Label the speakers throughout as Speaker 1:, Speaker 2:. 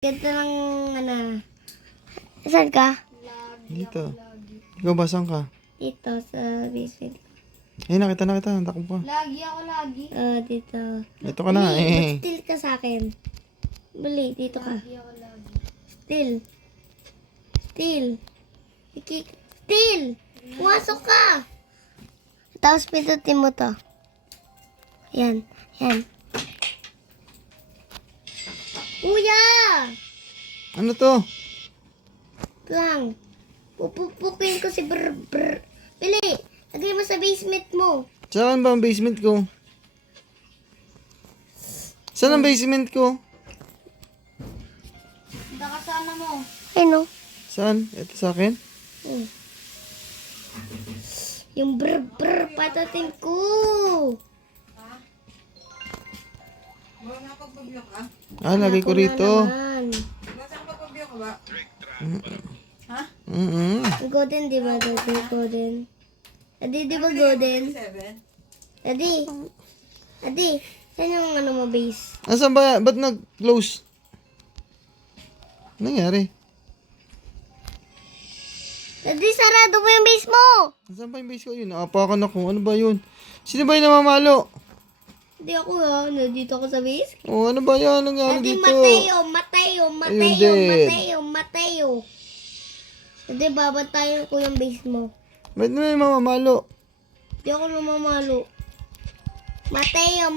Speaker 1: Ganda ng ano. Saan ka?
Speaker 2: Dito. Ikaw ba, saan ka?
Speaker 1: Dito sa basement.
Speaker 2: Eh, nakita. Natakbo pa.
Speaker 3: Lagi ako lagi.
Speaker 1: Dito.
Speaker 2: Ito ka na, eh.
Speaker 1: Steal ka sa akin. Bali, dito ka.
Speaker 3: Lagi ako lagi.
Speaker 1: Steal. Steal! Pumasok ka! Tapos pindutin mo to. Yan. Kuya!
Speaker 2: Ano to?
Speaker 1: Lang. Pupupukin ko si Brr. Pili! Lagay mo sa basement mo.
Speaker 2: Saan ba ang basement ko? Saan ang basement ko?
Speaker 3: Punta ka sana mo.
Speaker 1: Ay no.
Speaker 2: Saan? Ito sa akin?
Speaker 1: Yung brr patatin ko.
Speaker 2: Lagay ko rito.
Speaker 3: Ha?
Speaker 1: Golden, di ba? Golden. Adi, di ba golden? Adi, saan yung ano mo base?
Speaker 2: Nasaan ba? Ba't nag-close? Ano nangyari?
Speaker 1: Adi, sarado mo yung base mo!
Speaker 2: Nasaan ba yung base ko? Yun, naapakan ako. Ano ba yun? Sino ba yung namamalo?
Speaker 1: Hindi ako ha, nandito ako sa base.
Speaker 2: Oh, ano ba yan? Nangyari
Speaker 1: Adi,
Speaker 2: dito?
Speaker 1: Mateo. Adi, babantayan ko yung base mo.
Speaker 2: Ba't mo yung mamamalo?
Speaker 1: Hindi ako namamalo. Mateo.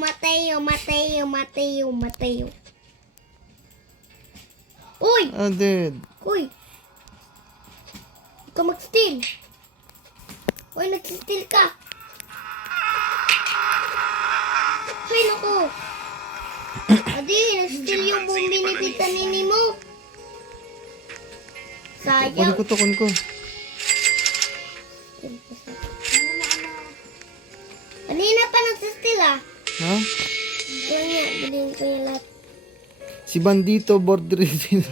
Speaker 1: Uy!
Speaker 2: Dead.
Speaker 1: Uy! Huwag ka mag-steal. Uy, nag-steal ka. Ay, naku. Adi, nag-steal yung bumili dito nini mo.
Speaker 2: Kunin
Speaker 1: Sayang.
Speaker 2: ko.
Speaker 1: Kanina pa nag-steal ah.
Speaker 2: Ha?
Speaker 1: Yan nga, bilhin ko yung lahat.
Speaker 2: Si Bandito Bordrino.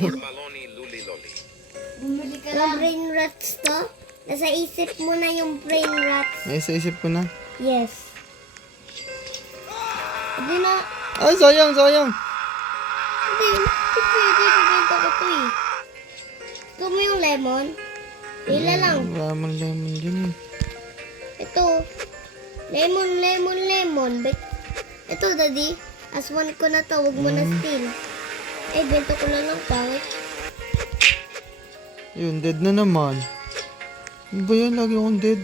Speaker 3: Bumili ka
Speaker 1: Yung
Speaker 3: lang.
Speaker 1: brain rats to? Nasa isip mo na yung brain rats.
Speaker 2: Ay, sa isip ko na.
Speaker 1: Yes. Hindi na.
Speaker 2: Ay, sayang.
Speaker 1: Hindi pwede. Bibenta ko to eh. Gusto mo yung lemon? Pila lang.
Speaker 2: Lemon dyan eh.
Speaker 1: Ito. Lemon. Ito, daddy. Aswan ko na to. Huwag mo na steal. Ay, benta ko lang ng pangit.
Speaker 2: Yun, dead na naman. Ano ba yan? Lagi akong dead.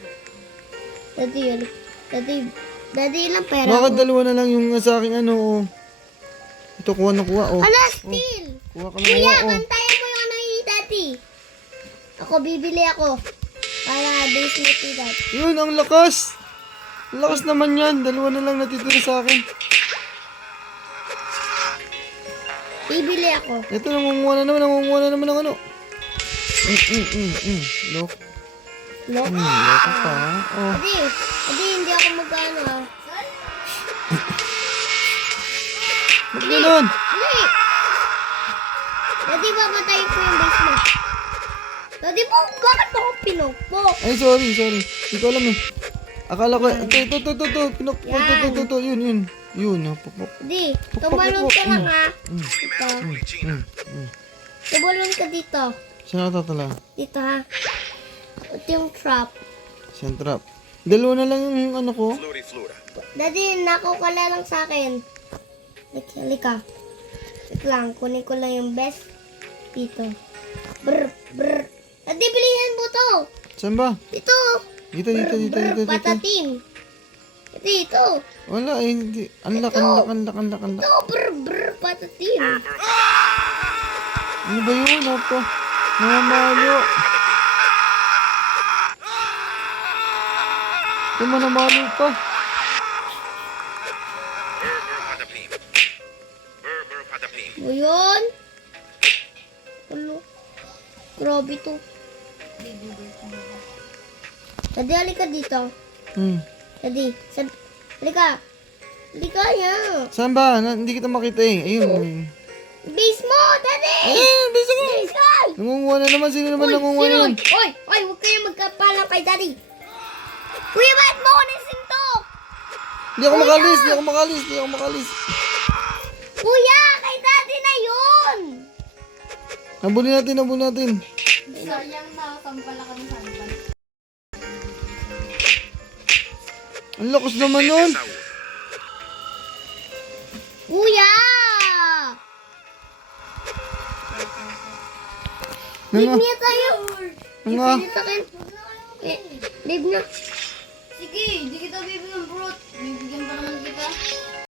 Speaker 1: Daddy, ilang pera
Speaker 2: Bakit
Speaker 1: ko?
Speaker 2: dalawa na lang yung sa akin ano, oh. Ito, kuha na kuha, oh.
Speaker 1: Ala, steal!
Speaker 2: Kuha ka na
Speaker 1: Kuya,
Speaker 2: kuha, oh.
Speaker 1: bantayan mo yung ano ni daddy. Bibili ako. Para basement ni daddy.
Speaker 2: Yun, ang lakas! Ang lakas naman yan. Dalawa na lang natitira sa akin.
Speaker 1: Bibili ako.
Speaker 2: Ito, nangunguha na naman ng ano. Look.
Speaker 1: Look.
Speaker 2: Loko pa, oh.
Speaker 1: Daddy, hindi ako mag-ano ah.
Speaker 2: Ba't ganun?
Speaker 1: Dali! Daddy, babatayin ko yung base mo. Daddy, bakit mo ako pinupok?
Speaker 2: Ay, sorry. Hindi ko alam eh. Akala ko, ito. Pinukpok, ito. Yun. Pupok.
Speaker 1: Daddy, tumalon ka lang ha. Ito. Tumalon ka dito.
Speaker 2: Saan ako tatala?
Speaker 1: Dito ha. Ito yung trap.
Speaker 2: Saan trap? Dalawa na lang yung ano ko.
Speaker 1: Daddy, nakukala lang sa akin. Halika. Wait lang, kunin ko lang yung best. Dito. Brr. Daddy, bilihan mo to.
Speaker 2: Saan ba?
Speaker 1: Dito.
Speaker 2: Dito.
Speaker 1: Patatim. Dito.
Speaker 2: Wala eh, hindi. Anlak.
Speaker 1: Ito, brr, patatim.
Speaker 2: Ano ba yun? Apa? Namamalo. Ito manamalo pa.
Speaker 1: O yun? Ano? Grabe to. Daddy, halika dito. Daddy, halika. Halika yan.
Speaker 2: Saan ba? Hindi kita makita eh. Ayun.
Speaker 1: Base mo, Daddy!
Speaker 2: Bisa ko.
Speaker 1: Base ka!
Speaker 2: Nangunguha na naman. Sino naman nangunguha na yan?
Speaker 1: Oy, huwag kayo magkapalang kay Daddy. Kuya, bakit mo ako nasintok?
Speaker 2: Hindi ako makalis.
Speaker 1: Kuya, kay Daddy na yun!
Speaker 2: Nabulin natin, nabulin natin.
Speaker 3: Sayang na, sampal na kami sampal.
Speaker 2: Ang lakas naman nun.
Speaker 1: Kuya! Leave
Speaker 2: Nga,
Speaker 1: niya tayo.
Speaker 2: nga.
Speaker 1: Leave sa akin. Eh, leave na.
Speaker 3: Sige, di kita bibigyan bro. Bibigyan pa naman kita.